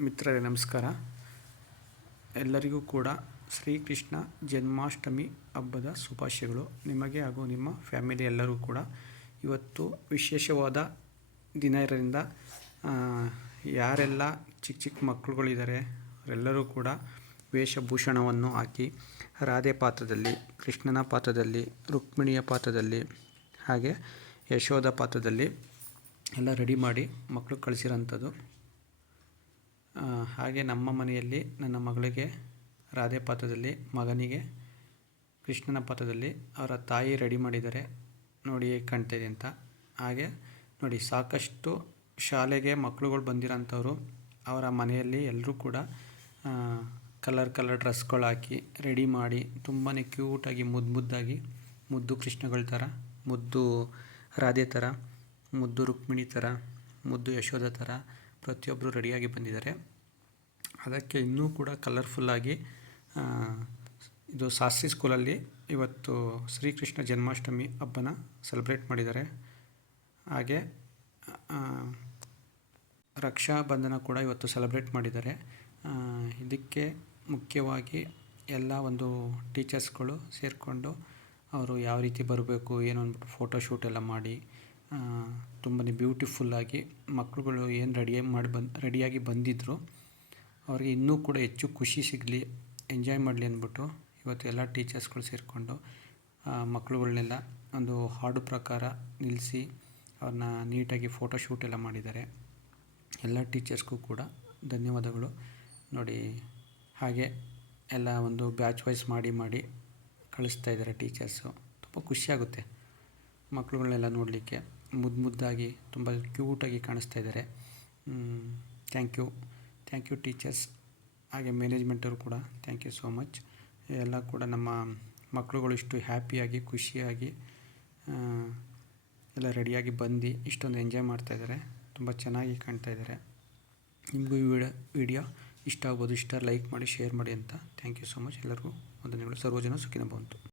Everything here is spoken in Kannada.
ಮಿತ್ರರೇ, ನಮಸ್ಕಾರ. ಎಲ್ಲರಿಗೂ ಕೂಡ ಶ್ರೀಕೃಷ್ಣ ಜನ್ಮಾಷ್ಟಮಿ ಹಬ್ಬದ ಶುಭಾಶಯಗಳು. ನಿಮಗೆ ಹಾಗೂ ನಿಮ್ಮ ಫ್ಯಾಮಿಲಿ ಎಲ್ಲರೂ ಕೂಡ ಇವತ್ತು ವಿಶೇಷವಾದ ದಿನ ಇರೋದ್ರಿಂದ ಯಾರೆಲ್ಲ ಚಿಕ್ಕ ಚಿಕ್ಕ ಮಕ್ಕಳುಗಳಿದ್ದಾರೆ, ಅವರೆಲ್ಲರೂ ಕೂಡ ವೇಷಭೂಷಣವನ್ನು ಹಾಕಿ ರಾಧೆ ಪಾತ್ರದಲ್ಲಿ, ಕೃಷ್ಣನ ಪಾತ್ರದಲ್ಲಿ, ರುಕ್ಮಿಣಿಯ ಪಾತ್ರದಲ್ಲಿ, ಹಾಗೆ ಯಶೋಧ ಪಾತ್ರದಲ್ಲಿ ಎಲ್ಲ ರೆಡಿ ಮಾಡಿ ಮಕ್ಕಳು ಕಳಿಸಿರೋಂಥದ್ದು. ಹಾಗೆ ನಮ್ಮ ಮನೆಯಲ್ಲಿ ನನ್ನ ಮಗಳಿಗೆ, ರಾಧೆ ಪಾತ್ರದಲ್ಲಿ, ಮಗನಿಗೆ, ಕೃಷ್ಣನ ಪಾತ್ರದಲ್ಲಿ ಅವರ ತಾಯಿ ರೆಡಿ ಮಾಡಿದ್ದಾರೆ. ನೋಡಿ ಹೇಗೆ ಕಾಣ್ತಾ ಇದೆ ಅಂತ. ಹಾಗೆ ನೋಡಿ, ಸಾಕಷ್ಟು ಶಾಲೆಗೆ ಮಕ್ಕಳುಗಳು ಬಂದಿರೋಂಥವ್ರು, ಅವರ ಮನೆಯಲ್ಲಿ ಎಲ್ಲರೂ ಕೂಡ ಕಲರ್ ಕಲರ್ ಡ್ರೆಸ್ಗಳು ಹಾಕಿ ರೆಡಿ ಮಾಡಿ ತುಂಬಾ ಕ್ಯೂಟಾಗಿ ಮುದ್ದು ಮುದ್ದಾಗಿ, ಮುದ್ದು ಕೃಷ್ಣಗಳ ಥರ, ಮುದ್ದು ರಾಧೆ ಥರ, ಮುದ್ದು ರುಕ್ಮಿಣಿ ಥರ, ಮುದ್ದು ಯಶೋಧ ಥರ ಪ್ರತಿಯೊಬ್ಬರು ರೆಡಿಯಾಗಿ ಬಂದಿದ್ದಾರೆ. ಅದಕ್ಕೆ ಇನ್ನೂ ಕೂಡ ಕಲರ್ಫುಲ್ಲಾಗಿ ಇದು ಶಾಸ್ತ್ರಿ ಸ್ಕೂಲಲ್ಲಿ ಇವತ್ತು ಶ್ರೀಕೃಷ್ಣ ಜನ್ಮಾಷ್ಟಮಿ ಹಬ್ಬನ ಸೆಲೆಬ್ರೇಟ್ ಮಾಡಿದ್ದಾರೆ. ಹಾಗೆ ರಕ್ಷಾ ಬಂಧನ ಕೂಡ ಇವತ್ತು ಸೆಲೆಬ್ರೇಟ್ ಮಾಡಿದ್ದಾರೆ. ಇದಕ್ಕೆ ಮುಖ್ಯವಾಗಿ ಎಲ್ಲ ಒಂದು ಟೀಚರ್ಸ್ಗಳು ಸೇರಿಕೊಂಡು ಅವರು ಯಾವ ರೀತಿ ಬರಬೇಕು, ಏನು ಅಂದ್ಬಿಟ್ಟು ಫೋಟೋಶೂಟ್ ಎಲ್ಲ ಮಾಡಿ ತುಂಬಾ ಬ್ಯೂಟಿಫುಲ್ಲಾಗಿ ಮಕ್ಕಳುಗಳು ಏನು ರೆಡಿಯಾಗಿ ಮಾಡಿ ಬಂದು ರೆಡಿಯಾಗಿ ಬಂದಿದ್ದರು ಅವ್ರಿಗೆ ಇನ್ನೂ ಕೂಡ ಹೆಚ್ಚು ಖುಷಿ ಸಿಗಲಿ ಎಂಜಾಯ್ ಮಾಡಲಿ ಅಂದ್ಬಿಟ್ಟು ಇವತ್ತು ಎಲ್ಲ ಟೀಚರ್ಸ್ಗಳು ಸೇರಿಕೊಂಡು ಮಕ್ಕಳುಗಳನ್ನೆಲ್ಲ ಒಂದು ಹಾಡು ಪ್ರಕಾರ ನಿಲ್ಲಿಸಿ ಅವ್ರನ್ನ ನೀಟಾಗಿ ಫೋಟೋಶೂಟ್ ಎಲ್ಲ ಮಾಡಿದ್ದಾರೆ. ಎಲ್ಲ ಟೀಚರ್ಸ್ಗೂ ಕೂಡ ಧನ್ಯವಾದಗಳು. ನೋಡಿ, ಹಾಗೆ ಎಲ್ಲ ಒಂದು ಬ್ಯಾಚ್ ವೈಸ್ ಮಾಡಿ ಮಾಡಿ ಕಳಿಸ್ತಾ ಇದ್ದಾರೆ ಟೀಚರ್ಸು ತುಂಬ ಖುಷಿಯಾಗುತ್ತೆ ಮಕ್ಕಳುಗಳನ್ನೆಲ್ಲ ನೋಡಲಿಕ್ಕೆ. ಮುದ್ದು ಮುದ್ದಾಗಿ, ತುಂಬ ಕ್ಯೂಟಾಗಿ ಕಾಣಿಸ್ತಾ ಇದ್ದಾರೆ. Thank you thank you teachers ಹಾಗೆ ಮ್ಯಾನೇಜ್ಮೆಂಟರು ಕೂಡ ಥ್ಯಾಂಕ್ ಯು ಸೋ ಮಚ್ ಎಲ್ಲ ಕೂಡ ನಮ್ಮ ಮಕ್ಕಳುಗಳು ಇಷ್ಟು ಹ್ಯಾಪಿಯಾಗಿ ಖುಷಿಯಾಗಿ ಎಲ್ಲ ರೆಡಿಯಾಗಿ ಬಂದು ಇಷ್ಟೊಂದು ಎಂಜಾಯ್ ಮಾಡ್ತಾಯಿದ್ದಾರೆ ತುಂಬ ಚೆನ್ನಾಗಿ ಕಾಣ್ತಾ ಇದ್ದಾರೆ. ನಿಮಗೂ ಈ ವಿಡಿಯೋ ವಿಡಿಯೋ ಇಷ್ಟ ಆಗ್ಬೋದು, ಇಷ್ಟ ಲೈಕ್ ಮಾಡಿ ಶೇರ್ ಮಾಡಿ ಅಂತ ಥ್ಯಾಂಕ್ ಯು ಸೊ ಮಚ್ ಎಲ್ಲರಿಗೂ ವಂದನೆಗಳು ಸರ್ವಜನ ಸುಖಿನ ಭವಂತು.